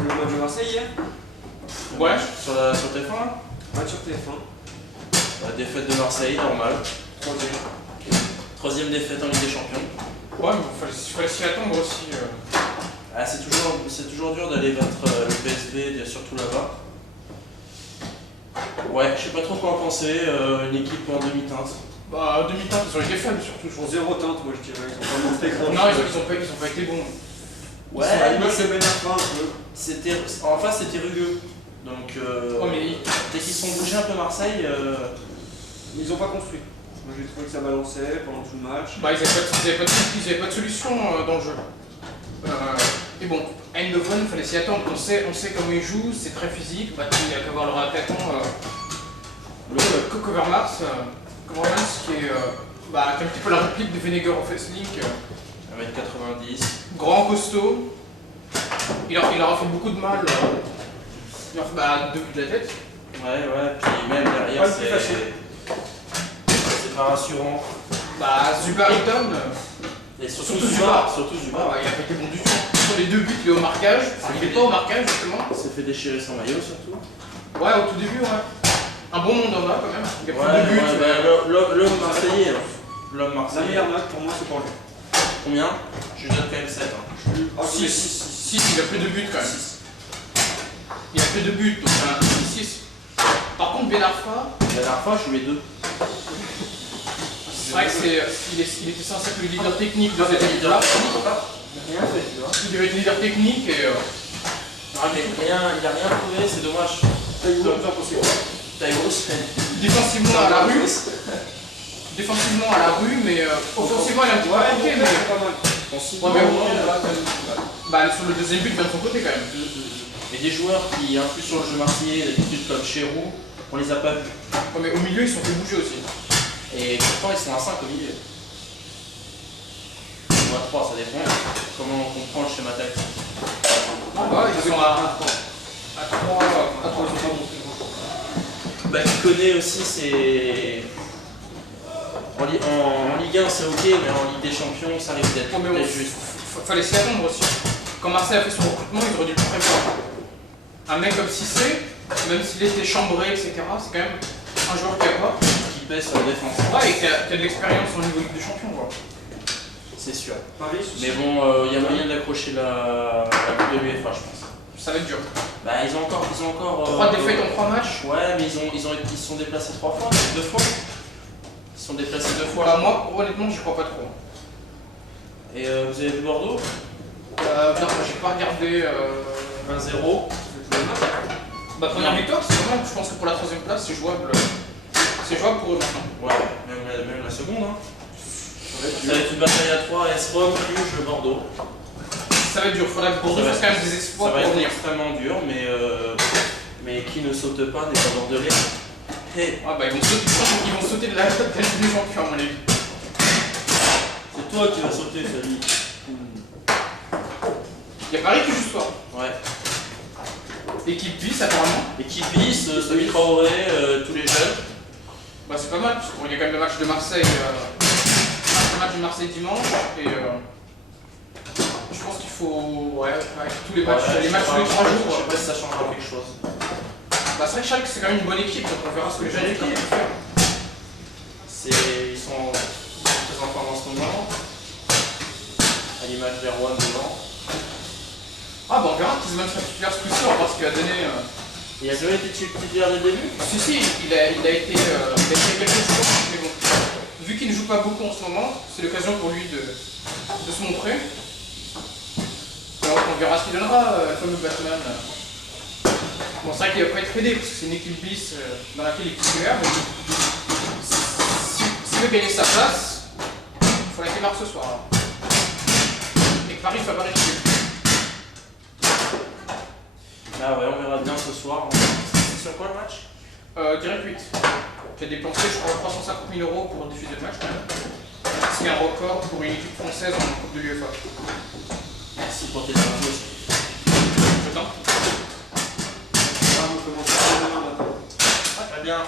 Le match de Marseille hier? Ouais, sur TF1 là. Match sur TF1. La défaite de Marseille, normal. Troisième défaite en Ligue des Champions. Ouais, mais il fallait s'y attendre aussi. Ah, c'est toujours dur d'aller battre le PSV, surtout là-bas. Ouais, je sais pas trop quoi en penser, une équipe en demi-teinte. Bah, demi-teinte, ils ont été faibles surtout. Ils font zéro teinte, moi je dirais. Ils ont pas montré grand Non, ils ont pas été bons. Ouais, mais c'est bien fin un peu. En face c'était rugueux. Donc, Ouais, mais dès qu'ils sont bougés un peu Marseille. Ils ont pas construit. Moi j'ai trouvé que ça balançait pendant tout le match. bah, ils avaient pas de solution dans le jeu. Et bon, Eindhoven, il fallait s'y attendre. On sait comment ils jouent, c'est très physique. Bah, il y a qu'à voir leur attaquant, Kovermans, qui est qui est un petit peu la réplique de Venegar of Wrestling. 1m90. Grand, costaud. Il leur a fait beaucoup de mal. Il leur a fait 2 buts de la tête. Ouais, puis même derrière, Ouais, c'est pas rassurant. Bah, Zubariton. Et surtout Zubar. Zubar. Il a pas été bon du tout. Sur les 2 buts, il est au marquage. Il n'est pas au marquage, justement. Il s'est fait déchirer son maillot, surtout. Ouais, au tout début, ouais. Un bon monde en a quand même. Il a pris 2 buts. L'homme marseillais. L'homme La marseillais. meilleure note pour moi c'est pour lui. Combien? Je lui donne quand même 7. Ah, 6, il a plus de buts quand même. Il a plus de buts, donc 6. Par contre, Ben Arfa, La dernière fois, je lui mets 2. c'est vrai qu'il était censé être le leader technique de cette équipe-là. Rien fait, tu vois. Il devait être leader technique et. Il a rien trouvé, c'est dommage. Taïwo, Défensivement à la rue. Défensivement à la rue, mais offensivement, il a un petit peu manqué. Mais... pas mal. Ouais, mais sur le deuxième but, il vient de son côté quand même. Mais des joueurs qui influent sur le jeu marseillais, d'habitude comme Chérou, on les a pas vus. Ouais, mais au milieu, ils sont fait bouger aussi. Et pourtant, ils sont à 5 au milieu. Ou à 3, ça dépend comment on comprend le schéma tactique. Ils sont à 3. À 3, ils sont pas bons. Bah, tu connais aussi, c'est. En Ligue 1, c'est ok, mais en Ligue des Champions, ça risque d'être juste. Fallait s'y attendre aussi. Quand Marseille a fait son recrutement, ils auraient dû le prévoir. Un mec comme Cissé, même s'il était chambré, etc., c'est quand même un joueur capable. Qui pèse sur la défense. Ouais, et qui a de l'expérience au niveau Ligue des Champions, quoi. C'est sûr. Paris, Mais bon, il y a moyen d'accrocher la Coupe de l'UEFA, je pense. Ça va être dur. Bah, ils ont encore 3 défaites en 3 matchs. Ouais, mais ils se sont déplacés 3 fois, 2 fois. Ils se sont déplacés 2 fois. Voilà, moi, honnêtement, j'y crois pas trop. Et vous avez vu Bordeaux? Non, j'ai pas regardé. 1-0. Bah, première victoire, c'est vraiment, je pense que pour la 3ème place, c'est jouable. C'est jouable pour eux maintenant. Ouais, même la seconde. Hein. Ça va être une bataille à 3, S-Rom, Cluj, Bordeaux. Ça va être dur, faudra que Bordeaux fasse quand même des espoirs Ça va pour être revenir. extrêmement dur, mais qui ne saute pas n'est pas bordelais. Hey. Ah bah ils vont sauter de la Ligue des Champions, à mon avis. C'est toi qui vas sauter, Sally. Il y a Paris qui joue ce soir. Ouais. Équipe bis apparemment. Équipe bis, Samy Traoré, tous les jeunes. Bah c'est pas mal, parce qu'il y a quand même le match de Marseille. Le match de Marseille dimanche. Et je pense qu'il faut. Ouais, avec tous les matchs, les matchs tous les 3 jours. Je sais pas si ça changera quelque chose. Bah c'est vrai que Schalke c'est quand même une bonne équipe, donc on verra ce que les jeunes équipes peuvent faire. Ils sont très en forme en ce moment. À l'image d'Erwan devant. Ah bah on verra qu'ils sera titulaire ce coup-ci, on va voir ce qu'il va donner. Il a jamais été titulaire dès le début? Si, il a été quelques jours, mais bon. Vu qu'il ne joue pas beaucoup en ce moment, c'est l'occasion pour lui de se montrer. Alors on verra ce qu'il donnera, le fameux Batman. Bon, c'est vrai qu'il va pas être aidé parce que c'est une équipe bis dans laquelle il est titulaire, mais s'il veut gagner sa place, il faut qu'il marque ce soir. Alors. Et que Paris soit pas réussi. Ah ouais, on verra bien ce soir. C'est sur quoi le match? Direct 8. J'ai dépensé, je crois, 350 000 € pour diffuser le match quand même. Ce qui est un record pour une équipe française en Coupe de l'UEFA. Merci pour tes infos aussi. Je t'en. on commence à demain matin. Très bien.